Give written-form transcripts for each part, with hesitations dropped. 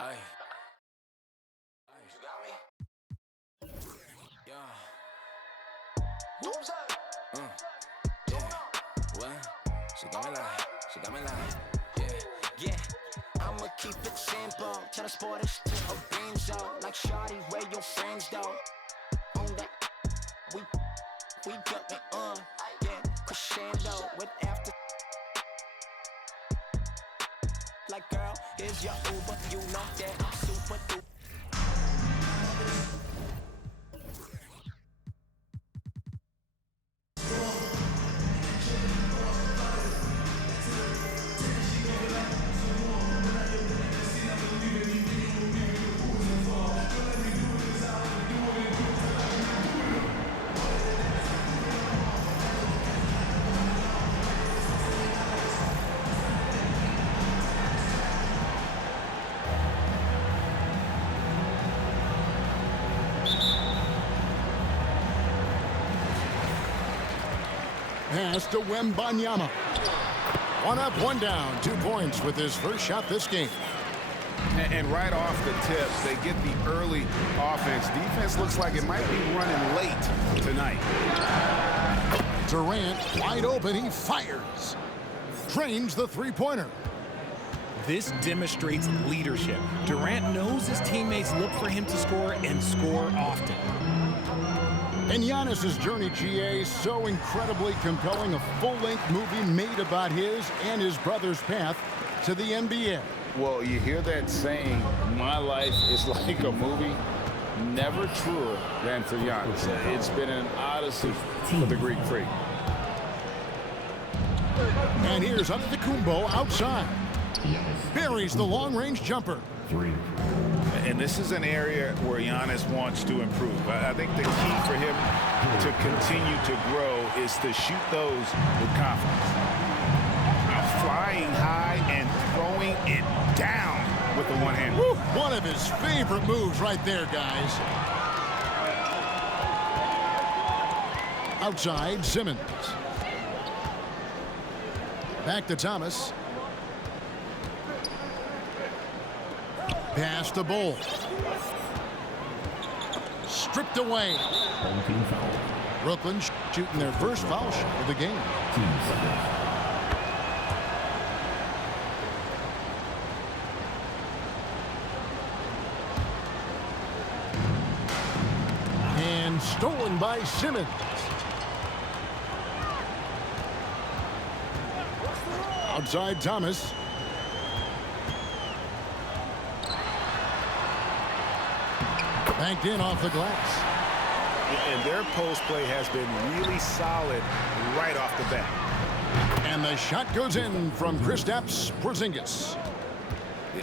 Ay, you got me? Yeah. Yeah. What? She got me like, yeah. I'ma keep it simple. Tell the sport it's a benzo. Like shawty, where your friends though? On that, we got me yeah. Crescendo with after. Like girl, here's your Uber. You know that I'm super duper. Pass to Wembanyama. One up, one down. 2 points with his first shot this game. And right off the tip, they get the early offense. Defense looks like it might be running late tonight. Durant wide open. He fires. Drains the three-pointer. This demonstrates leadership. Durant knows his teammates look for him to score and score often. And Giannis's journey, GA, so incredibly compelling. A full-length movie made about his and his brother's path to the NBA. Well, you hear that saying, my life is like a movie. Never truer than for Giannis. It's been an odyssey for the Greek freak. And here's Antetokounmpo outside. Buries the long-range jumper. And this is an area where Giannis wants to improve. I think the key for him to continue to grow is to shoot those with confidence. Flying high and throwing it down with the one hand. One of his favorite moves right there, guys. Outside, Simmons. Back to Thomas. Pass to Bol. Stripped away. Brooklyn shooting their first foul shot of the game. And stolen by Simmons. Outside Thomas. Banked in off the glass. And their post play has been really solid right off the bat. And the shot goes in from Kristaps Porzingis.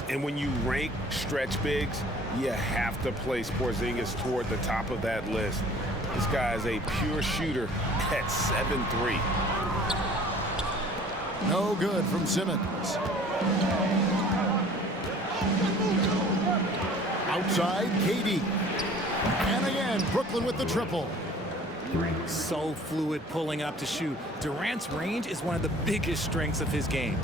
And when you rank stretch bigs, you have to place Porzingis toward the top of that list. This guy is a pure shooter at 7'3". No good from Simmons. Outside, KD. And again, Brooklyn with the triple. So fluid pulling up to shoot. Durant's range is one of the biggest strengths of his game.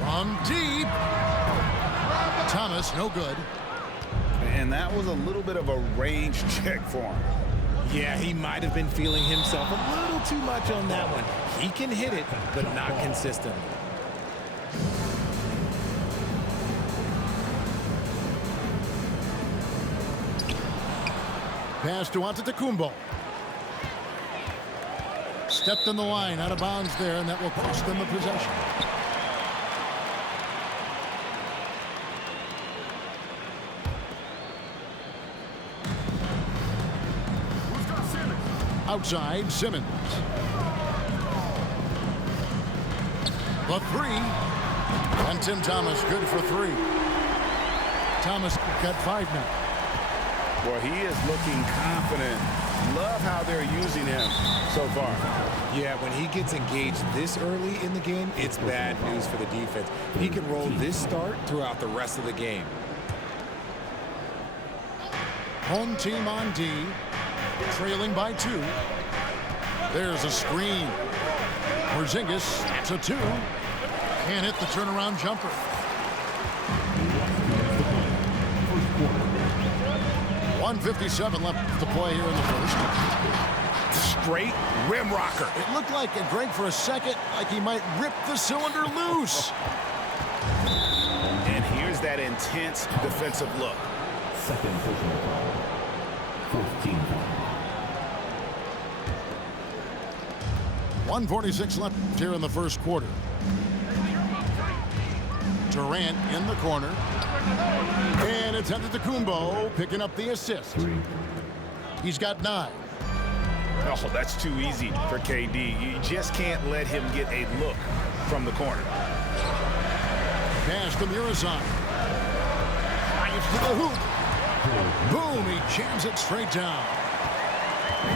From deep. Thomas, no good. And that was a little bit of a range check for him. Yeah, he might have been feeling himself a little too much on that one. He can hit it, but not consistently. Pass to Antetokounmpo. Stepped in the line, out of bounds there, and that will cost them the possession. Outside, Simmons. The three. And Tim Thomas good for three. Thomas got 5 now. Boy, he is looking confident. Love how they're using him so far. Yeah, when he gets engaged this early in the game, it's bad news for the defense. He can roll this start throughout the rest of the game. Home team on D, trailing by 2. There's a screen. Porzingis to 2. Can't hit the turnaround jumper. 1:57 left to play here in the first. Straight rim rocker. It looked like, Greg, for a second, like he might rip the cylinder loose. And here's that intense defensive look. Second personal foul. 15 foul. 1:46 left here in the first quarter. Durant in the corner. And it's Antetokounmpo picking up the assist. He's got 9. Oh, that's too easy for KD. You just can't let him get a look from the corner. Pass to Murazan. Drives to the hoop. Boom, he jams it straight down.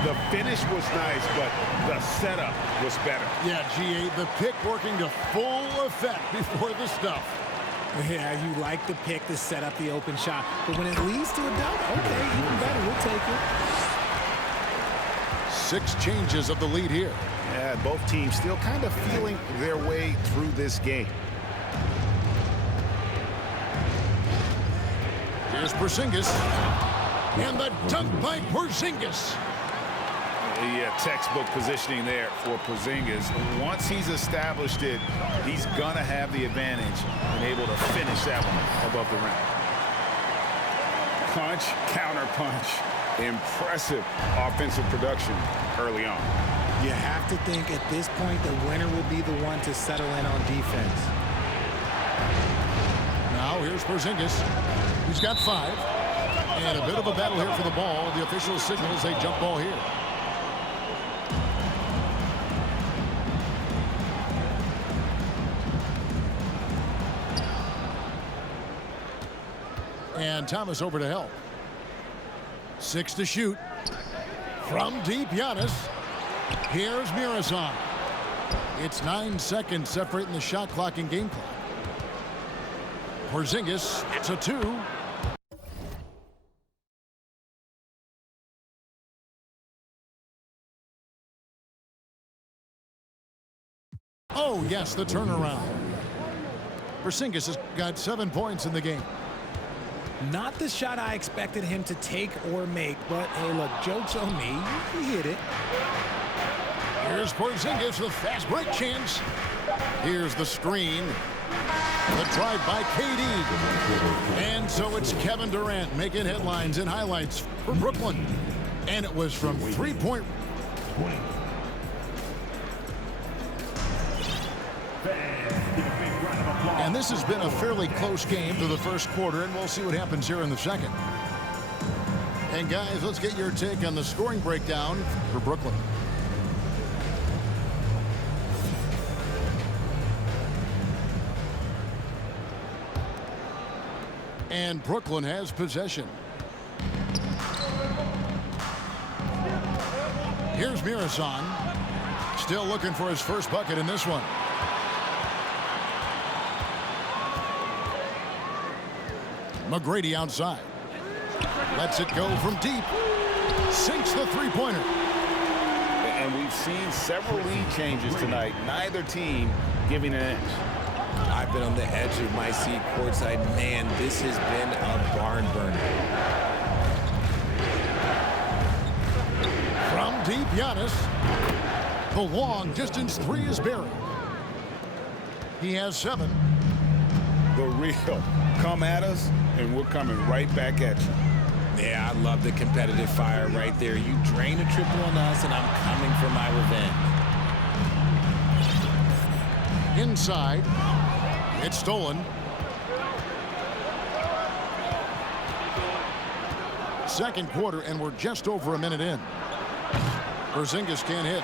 The finish was nice, but the setup was better. Yeah, GA, the pick working to full effect before the stuff. Yeah, you like the pick to set up the open shot. But when it leads to a dunk, okay, even better. We'll take it. 6 changes of the lead here. Yeah, both teams still kind of feeling their way through this game. Here's Porzingis. And the dunk by Porzingis. Yeah, textbook positioning there for Porzingis. Once he's established it, he's going to have the advantage and able to finish that one above the rim. Punch, counter punch. Impressive offensive production early on. You have to think at this point the winner will be the one to settle in on defense. Now here's Porzingis. He's got 5. And a bit of a battle here for the ball. The official signals a jump ball here. And Thomas over to help. 6 to shoot. From deep, Giannis. Here's Murazan. It's 9 seconds separating the shot clock and game clock. Porzingis, it's a 2. Oh, yes, the turnaround. Porzingis has got 7 points in the game. Not the shot I expected him to take or make, but hey, look, joke's on me. He hit it. Here's Porzingis with fast break chance. Here's the screen. The drive by KD. And so it's Kevin Durant making headlines and highlights for Brooklyn. And it was from 3-point. 20. And this has been a fairly close game through the first quarter, and we'll see what happens here in the second. And guys, let's get your take on the scoring breakdown for Brooklyn. And Brooklyn has possession. Here's Murazan. Still looking for his first bucket in this one. McGrady outside. Lets it go from deep. Sinks the three-pointer. And we've seen several lead changes tonight. Neither team giving an inch. I've been on the edge of my seat courtside. Man, this has been a barn burner. From deep, Giannis. The long distance 3 is buried. He has 7. The real. Come at us, and we're coming right back at you. Yeah, I love the competitive fire right there. You drain a triple on us, and I'm coming for my revenge. Inside. It's stolen. Second quarter, and we're just over a minute in. Porzingis can't hit.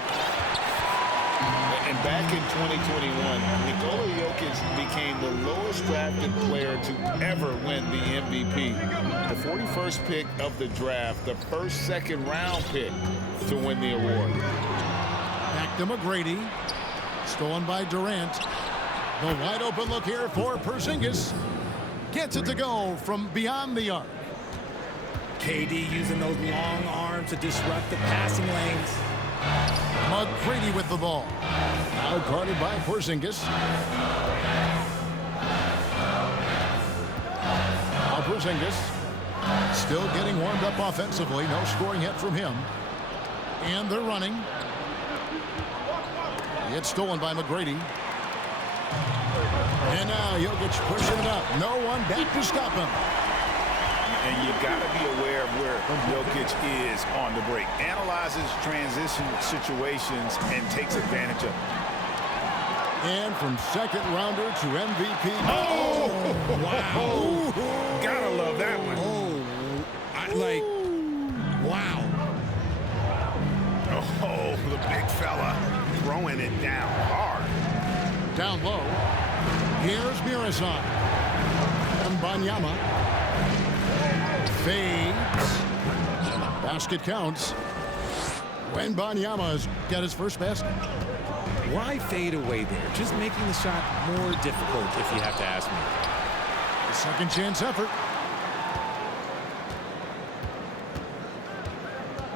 And back in 2021, Nikola Jokic became the lowest drafted player to ever win the MVP. The 41st pick of the draft, the first second-round pick to win the award. Back to McGrady. Stolen by Durant. The wide open look here for Porzingis. Gets it to go from beyond the arc. KD using those long arms to disrupt the passing lanes. McGrady with the ball. Now guarded by Porzingis. Now Porzingis Still getting warmed up offensively. No scoring hit from him. And they're running. It's stolen by McGrady. And now Jokic pushing it up. No one back to stop him. And you got to be aware of where Jokic is on the break. Analyzes transition situations and takes advantage of it. And from second rounder to MVP. Oh! Wow. Gotta love that one. Wow. Oh, the big fella throwing it down hard. Down low. Here's Mirazon. Mbanyama. Fades. Basket counts. Mbanyama's got his first basket. Why fade away there? Just making the shot more difficult, if you have to ask me. A second chance effort.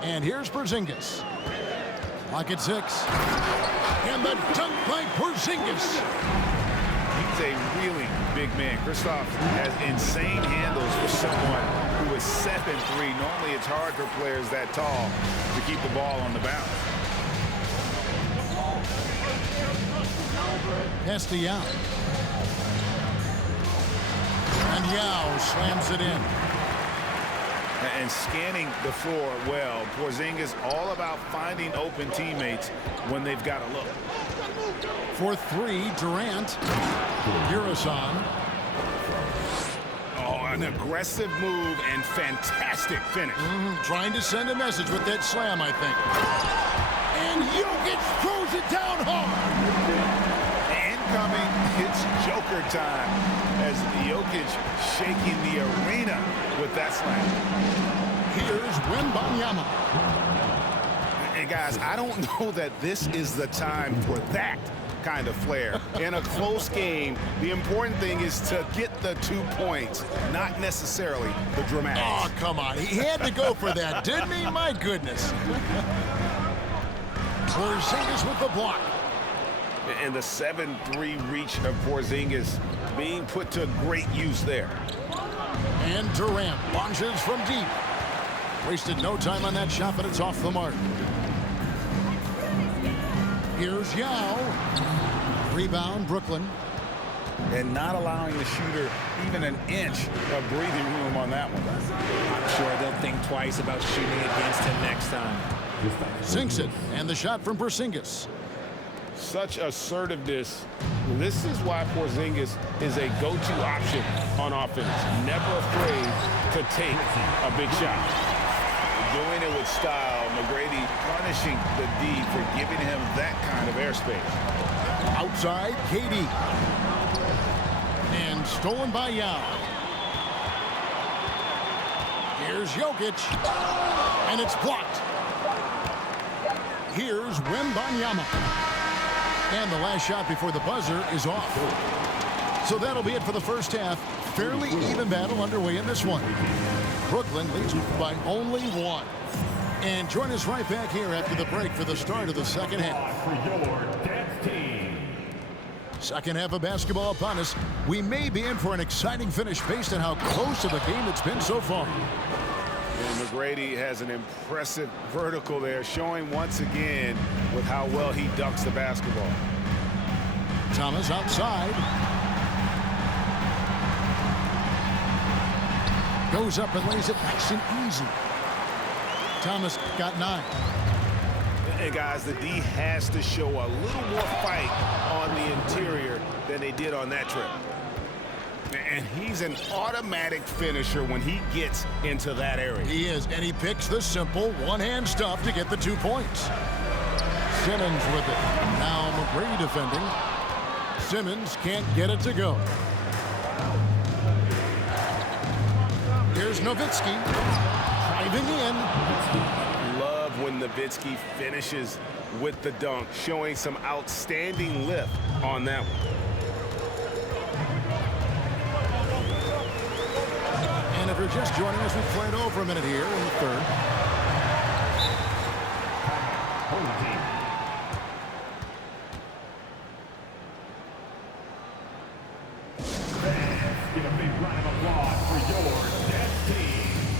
And here's Porzingis. Lock at 6. And the dunk by Porzingis. He's a really big man. Kristaps has insane handles for someone who is 7'3". Normally it's hard for players that tall to keep the ball on the bounce. Pass to Yao. And Yao slams it in. And scanning the floor well, Porzingis all about finding open teammates when they've got a look. For 3, Durant. Mirazon. Oh, an aggressive move and fantastic finish. Trying to send a message with that slam, I think. And Jokic throws it down hard. Incoming, it's Joker time as Jokic shaking the arena with that slam. Here's Wembanyama. And guys, I don't know that this is the time for that kind of flair. In a close game, the important thing is to get the 2 points, not necessarily the dramatics. Oh, come on. He had to go for that, didn't he? My goodness. Porzingis with the block. And the 7-3 reach of Porzingis being put to great use there. And Durant launches from deep. Wasted no time on that shot, but it's off the mark. Here's Yao. Rebound, Brooklyn. And not allowing the shooter even an inch of breathing room on that one. I'm sure they'll think twice about shooting against him next time. Sinks it. And the shot from Porzingis. Such assertiveness. This is why Porzingis is a go-to option on offense. Never afraid to take a big shot. Doing it with style. McGrady punishing the D for giving him that kind of airspace. Outside, KD. And stolen by Yao. Here's Jokic. And it's blocked. Here's Wembanyama. And the last shot before the buzzer is off. So that'll be it for the first half. Fairly even battle underway in this one. Brooklyn leads by only 1. And join us right back here after the break for the start of the second half. Second half of basketball upon us. We may be in for an exciting finish based on how close of a game it's been so far. And McGrady has an impressive vertical there, showing once again with how well he dunks the basketball. Thomas outside. Goes up and lays it nice and easy. Thomas got 9. And guys, the D has to show a little more fight on the interior than they did on that trip. And he's an automatic finisher when he gets into that area. He is, and he picks the simple one-hand stuff to get the 2 points. Simmons with it. Now McGrady defending. Simmons can't get it to go. Here's Nowitzki. Driving in. Love when Nowitzki finishes with the dunk, showing some outstanding lift on that one. And if you're just joining us, we've played over a minute here in the third. Give a big round of applause for your Nets team.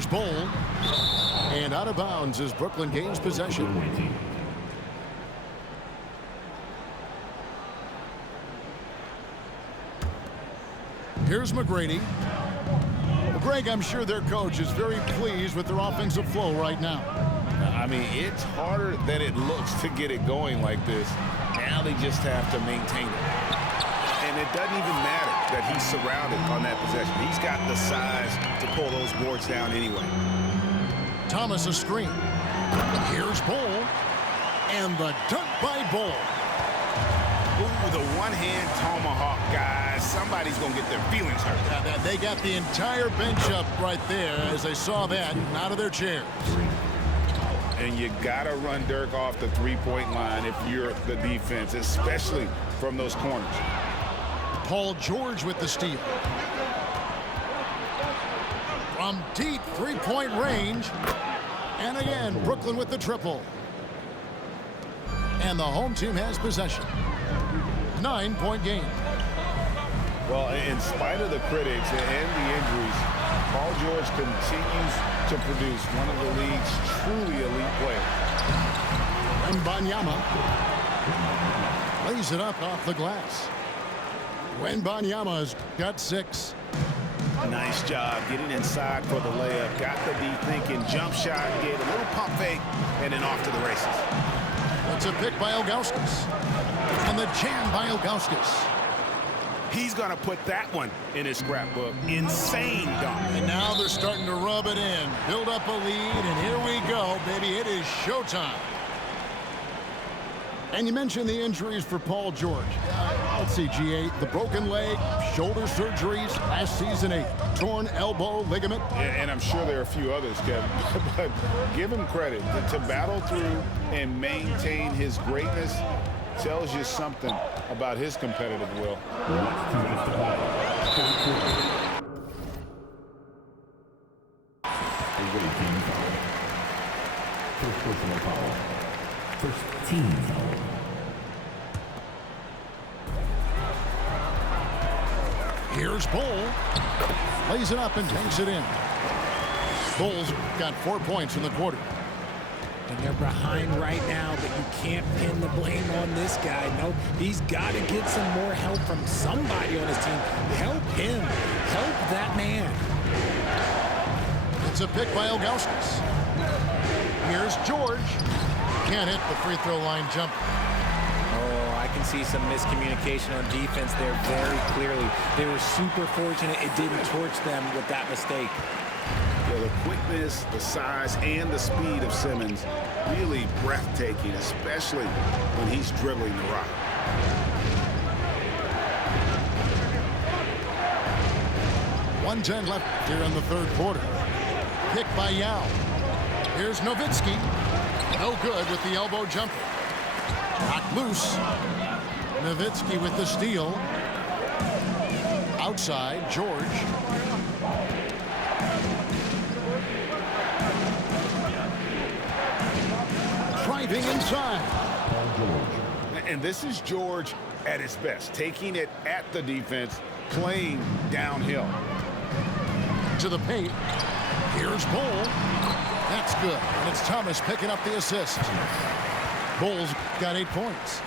Here's Bull. And out of bounds as Brooklyn gains possession. 20. Here's McGrady. Greg, I'm sure their coach is very pleased with their offensive flow right now. I mean, it's harder than it looks to get it going like this. Now they just have to maintain it. And it doesn't even matter that he's surrounded on that possession. He's got the size to pull those boards down anyway. Thomas a screen. Here's Bull. And the dunk by Bull. Ooh, the one-hand tomahawk, guys. Somebody's going to get their feelings hurt. Yeah, they got the entire bench up right there as they saw that and out of their chairs. And you got to run Dirk off the three-point line if you're the defense, especially from those corners. Paul George with the steal. From deep three-point range. And again, Brooklyn with the triple. And the home team has possession. 9-point game. Well, in spite of the critics and the injuries, Paul George continues to produce one of the league's truly elite players. And Wembanyama lays it up off the glass. Wembanyama's got 6. Nice job getting inside for the layup. Got the D thinking, jump shot, get a little pump fake, and then off to the races. That's a pick by Ilgauskas. And the jam by Ilgauskas. He's going to put that one in his scrapbook. Insane dunk. And now they're starting to rub it in. Build up a lead, and here we go, baby. It is showtime. And you mentioned the injuries for Paul George. Let's see, G8, the broken leg, shoulder surgeries, last season a torn elbow ligament. And I'm sure there are a few others, Kevin. But give him credit. To battle through and maintain his greatness tells you something about his competitive will. First personal foul. First team foul. Here's Bull. Lays it up and tanks it in. Bull's got 4 points in the quarter. And they're behind right now, but you can't pin the blame on this guy. No, he's got to get some more help from somebody on his team. Help him. Help that man. It's a pick by Ilgauskas. Here's George. Can't hit the free throw line jump. Oh, I can see some miscommunication on defense there very clearly. They were super fortunate it didn't torch them with that mistake. Yeah, the quickness, the size, and the speed of Simmons really breathtaking, especially when he's dribbling the rock. .110 left here in the third quarter. Pick by Yao. Here's Nowitzki. No good with the elbow jumper. Knocked loose. Nowitzki with the steal. Outside, George. Driving inside. And this is George at his best, taking it at the defense, playing downhill. To the paint. Here's Bull. That's good. And it's Thomas picking up the assist. Bull's got 8 points.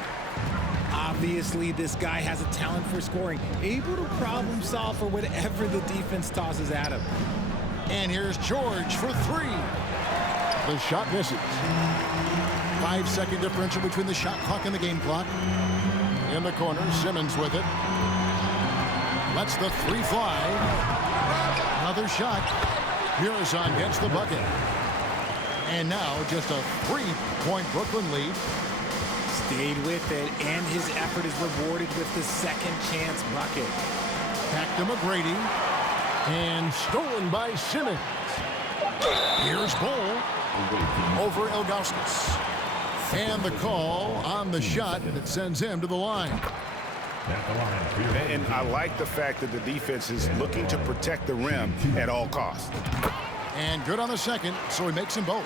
Obviously, this guy has a talent for scoring, able to problem solve for whatever the defense tosses at him. And here's George for 3. The shot misses. 5-second differential between the shot clock and the game clock. In the corner, Simmons with it. Lets the 3 fly. Another shot. Murazan gets the bucket. And now just a 3-point Brooklyn lead. Stayed with it, and his effort is rewarded with the second chance bucket. Back to McGrady. And stolen by Simmons. Here's Bull over Ilgauskas. And the call on the shot that sends him to the line. And I like the fact that the defense is looking to protect the rim at all costs. And good on the second, so he makes them both.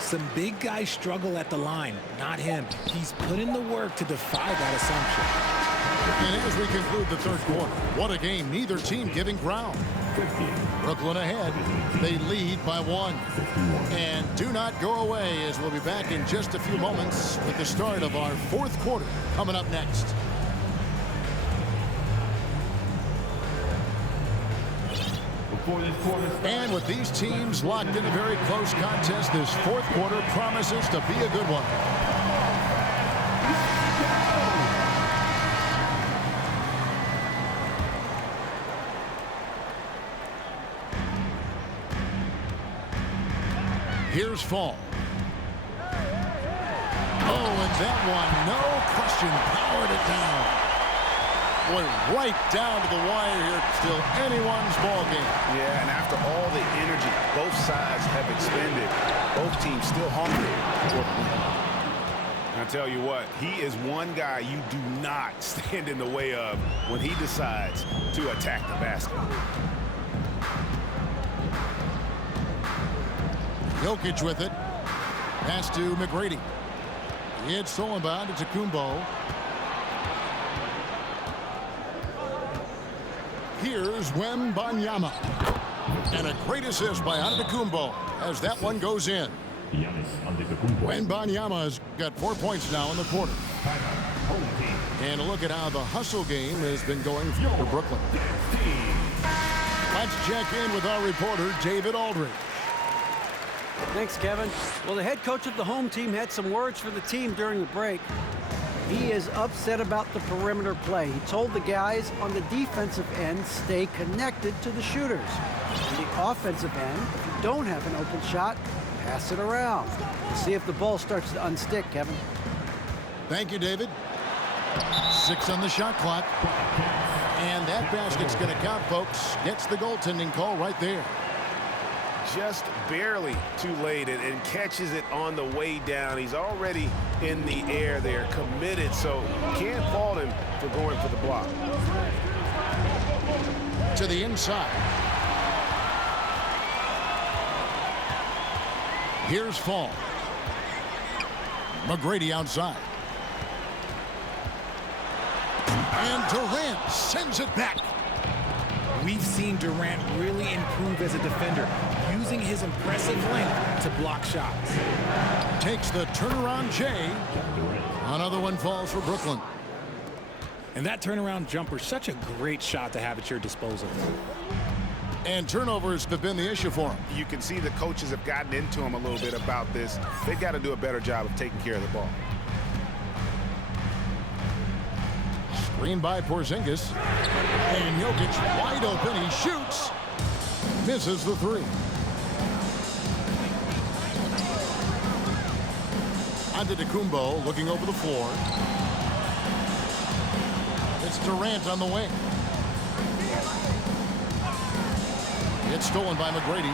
Some big guys struggle at the line, not him. He's put in the work to defy that assumption. And as we conclude the third quarter, what a game, neither team giving ground. Brooklyn ahead. They lead by 1. 51. And do not go away, as we'll be back in just a few moments with the start of our 4th quarter coming up next. Before this quarter starts, And with these teams locked in a very close contest, this 4th quarter promises to be a good one. Here's Fall. Oh, and that one, no question, powered it down. Boy, right down to the wire here. Still anyone's ball game. Yeah, and after all the energy both sides have expended, both teams still hungry. I tell you what, he is one guy you do not stand in the way of when he decides to attack the basket. Jokic with it. Pass to McGrady. It's stolen by Antetokounmpo. Here's Wembanyama. And a great assist by Antetokounmpo as that one goes in. Giannis Antetokounmpo. Wembanyama's got 4 points now in the quarter. Home team. And a look at how the hustle game has been going for Brooklyn. Let's check in with our reporter, David Aldridge. Thanks, Kevin. Well, the head coach of the home team had some words for the team during the break. He is upset about the perimeter play. He told the guys on the defensive end, stay connected to the shooters. On the offensive end, if you don't have an open shot, pass it around. We'll see if the ball starts to unstick, Kevin. Thank you, David. 6 on the shot clock. And that basket's going to count, folks. Gets the goaltending call right there. Just barely too late and catches it on the way down. He's already in the air there, committed, so can't fault him for going for the block. To the inside. Here's Fall. McGrady outside. And Durant sends it back. We've seen Durant really improve as a defender, using his impressive length to block shots. Takes the turnaround Jay. Another one falls for Brooklyn. And that turnaround jumper, such a great shot to have at your disposal. And turnovers have been the issue for him. You can see the coaches have gotten into him a little bit about this. They've got to do a better job of taking care of the ball. Screen by Porzingis. And Jokic wide open. He shoots. Misses the 3. Antetokounmpo looking over the floor. It's Durant on the wing. It's stolen by McGrady.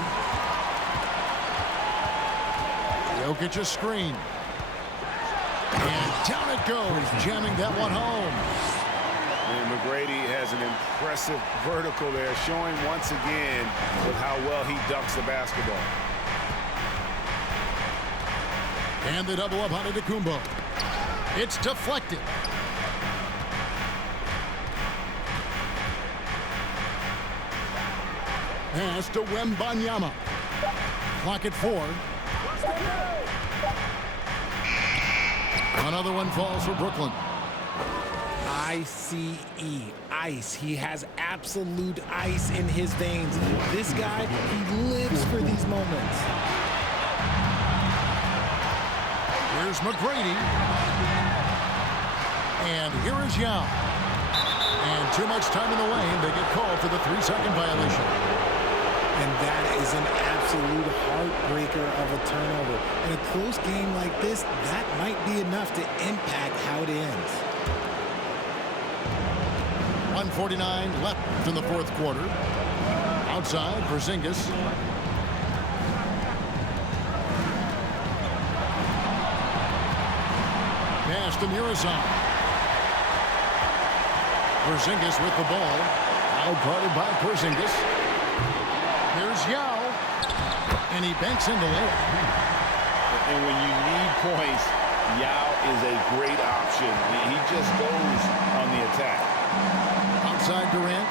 Jokic a screen. And down it goes, jamming that one home. And McGrady has an impressive vertical there, showing once again with how well he dunks the basketball. And the double up on Antetokounmpo. It's deflected. Pass to Wembanyama. Clock at 4. Another one falls for Brooklyn. ICE, ice. He has absolute ice in his veins. This guy, he lives for these moments. Here's McGrady. And here is Yao. And too much time in the lane. They get called for the 3-second violation. And that is an absolute heartbreaker of a turnover. In a close game like this, that might be enough to impact how it ends. 1:49 left in the 4th quarter. Outside, Porzingis. Pass to Muresan. Porzingis with the ball. Out guarded by Porzingis. Here's Yao. And he banks in the layup. And when you need points, Yao is a great option. He just goes on the attack. Outside Durant.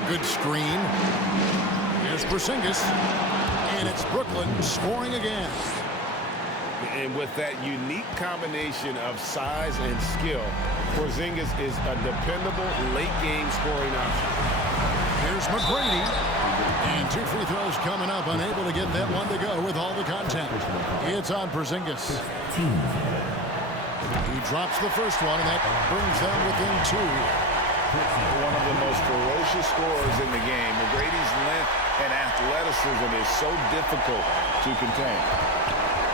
a good screen. Here's Porzingis. And it's Brooklyn scoring again. And with that unique combination of size and skill, Porzingis is a dependable late-game scoring option. Here's McGrady. And 2 free throws coming up. Unable to get that one to go with all the contact. It's on Porzingis. He drops the first one, and that brings them within 2. One of the most ferocious scorers in the game. McGrady's length and athleticism is so difficult to contain.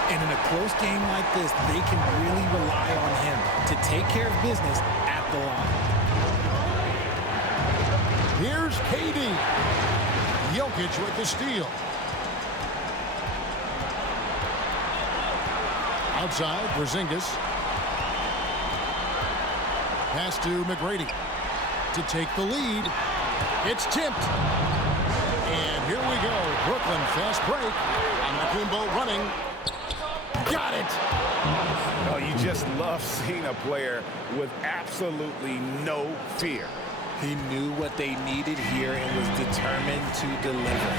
And in a close game like this, they can really rely on him to take care of business at the line. Here's KD. Jokic with the steal. Outside, Porzingis. Pass to McGrady to take the lead. It's tipped. And here we go. Brooklyn fast break. Antetokounmpo running. Got it. Oh, you just love seeing a player with absolutely no fear. He knew what they needed here and was determined to deliver.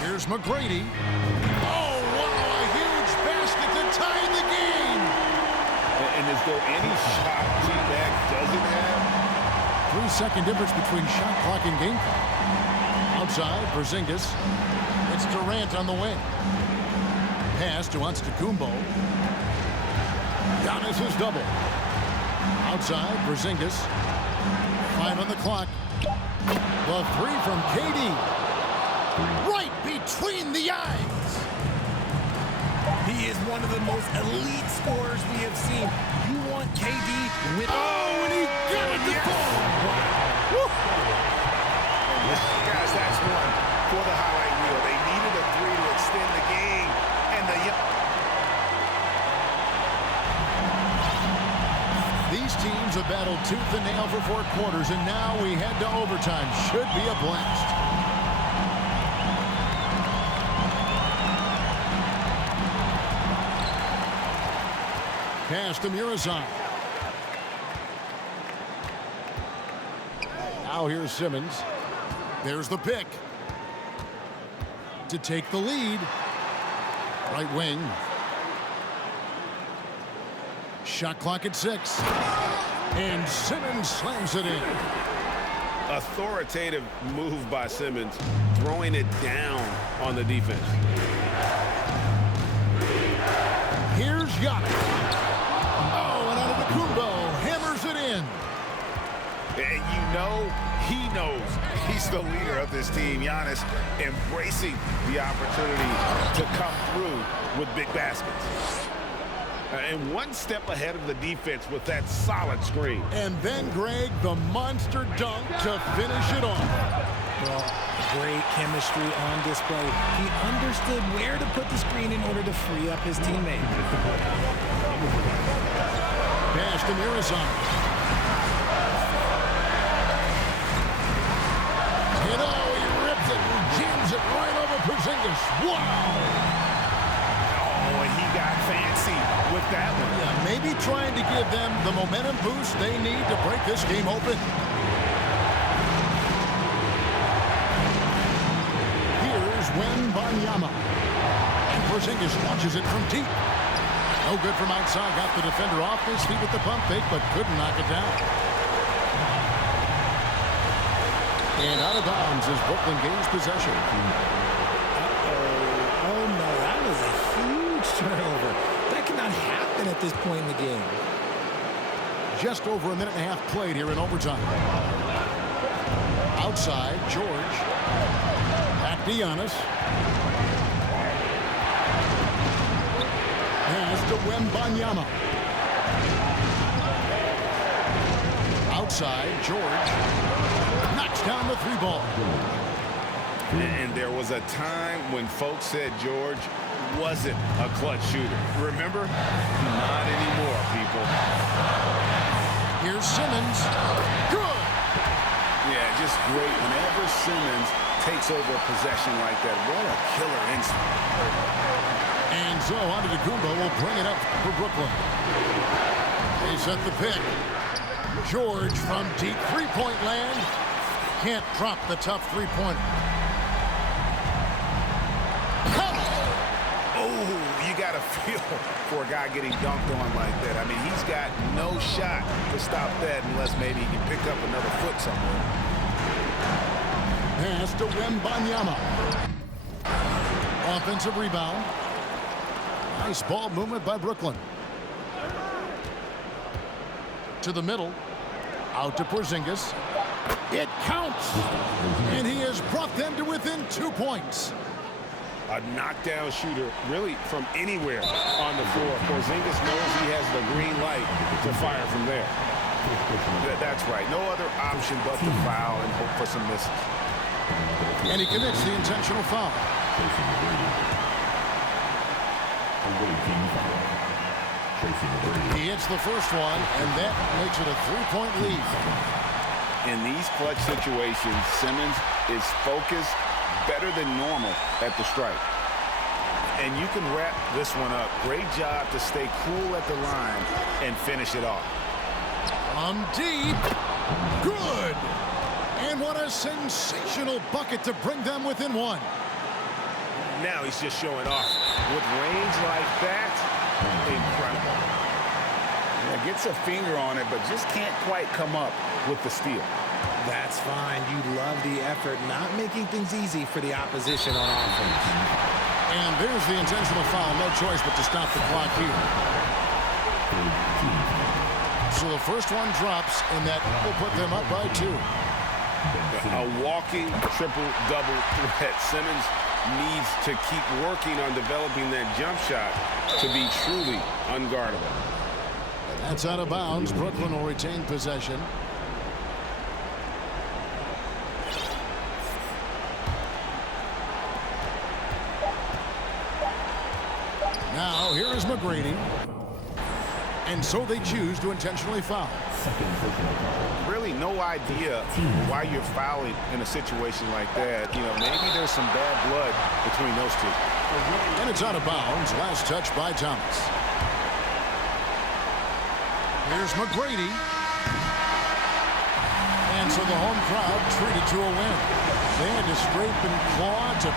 Here's McGrady. Oh, wow, a huge basket to tie the game. And is there any shot T-Mac doesn't have? 3-second difference between shot clock and game clock. Outside, Porzingis. It's Durant on the wing. Pass to Antetokounmpo. Giannis is double. Outside, Porzingis. 5 on the clock. The 3 from KD. Right between the eyes. He is one of the most elite scorers we have seen. You want KD with... Oh, and he got it to fall. Wow. Guys, that's one for the highlight reel. They needed a 3 to extend the game. And These teams have battled tooth and nail for 4 quarters, and now we head to overtime. Should be a blast. Pass to Murazan. Now here's Simmons. There's the pick. To take the lead. Right wing. Shot clock at 6. And Simmons slams it in. authoritative move by Simmons, throwing it down on the defense. Here's Giannis. Oh, and Antetokounmpo hammers it in. And you know, he knows he's the leader of this team. Giannis embracing the opportunity to come through with big baskets. And one step ahead of the defense with that solid screen. And then, Greg, the monster dunk to finish it off. Well, great chemistry on display. He understood where to put the screen in order to free up his teammate. Pass to Murazan. You know, he rips it and jams it right over Porzingis. Wow! Oh, and he got fancy with that one. Yeah, maybe trying to give them the momentum boost they need to break this game open. Here's Wembanyama. And Porzingis launches it from deep. No good from outside. Got the defender off his feet with the pump fake, but couldn't knock it down. And out of bounds as Brooklyn gains possession. Oh no, that was a huge turnover. That cannot happen at this point in the game. Just over a minute and a half played here in overtime. Outside, George. Back to Giannis. Pass to Wembanyama. Outside, George. Knocks down the 3-ball. And there was a time when folks said George wasn't a clutch shooter. Remember? Not anymore, people. Here's Simmons. Good. Yeah, just great. Whenever Simmons takes over a possession like that, what a killer instinct. And so Antetokounmpo will bring it up for Brooklyn. They set the pick. George from deep three-point land. can't drop the tough three-pointer. Oh, you got to feel for a guy getting dunked on like that. I mean, he's got no shot to stop that unless maybe he can pick up another foot somewhere. Pass to Wembanyama. Offensive rebound. Nice ball movement by Brooklyn. To the middle. Out to Porzingis. It counts. And he has brought them to within 2 points. A knockdown shooter, really from anywhere on the floor. Porzingis knows he has the green light to fire from there. That's right. No other option but to foul and hope for some misses. And he commits the intentional foul. He hits the first one, and that makes it a 3-point lead. In these clutch situations, Simmons is focused better than normal at the strike. And you can wrap this one up. Great job to stay cool at the line and finish it off. From deep. Good. And what a sensational bucket to bring them within one. Now he's just showing off. With range like that, incredible. Yeah, gets a finger on it, but just can't quite come up with the steal. That's fine. You love the effort, not making things easy for the opposition on offense. And there's the intentional foul. No choice but to stop the clock here. So the first one drops, and that will put them up by 2. A walking triple-double threat. Simmons needs to keep working on developing that jump shot to be truly unguardable. That's out of bounds. Brooklyn will retain possession. Now, here is McGrady. And so they choose to intentionally foul. Really no idea why you're fouling in a situation like that. You know, maybe there's some bad blood between those two. And it's out of bounds. Last touch by Thomas. Here's McGrady. And so the home crowd treated to a win. They had to scrape and claw to